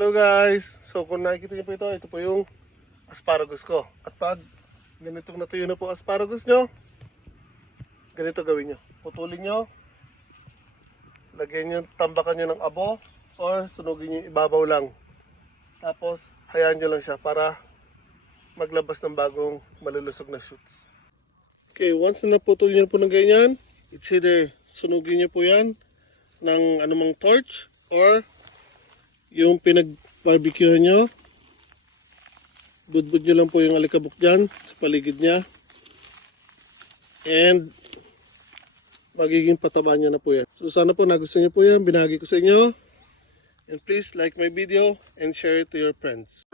Hello guys! So kung nakikita niyo po ito, ito po yung asparagus ko. At pag ganitong natuyo na po asparagus nyo, ganito gawin nyo. Putulin nyo, lagyan nyo, tambakan nyo ng abo, or sunugin nyo ibabaw lang. Tapos, hayaan nyo lang siya para maglabas ng bagong malulusog na shoots. Okay, once na naputol nyo po ng ganyan, it's either sunugin nyo po yan ng anumang torch or yung pinag-barbecue nyo, budbud nyo lang po yung alikabok dyan sa paligid niya. And magiging pataba niya na po yan. So sana po nagustuhan niyo po yan, binahagi ko sa inyo. And please like my video and share it to your friends.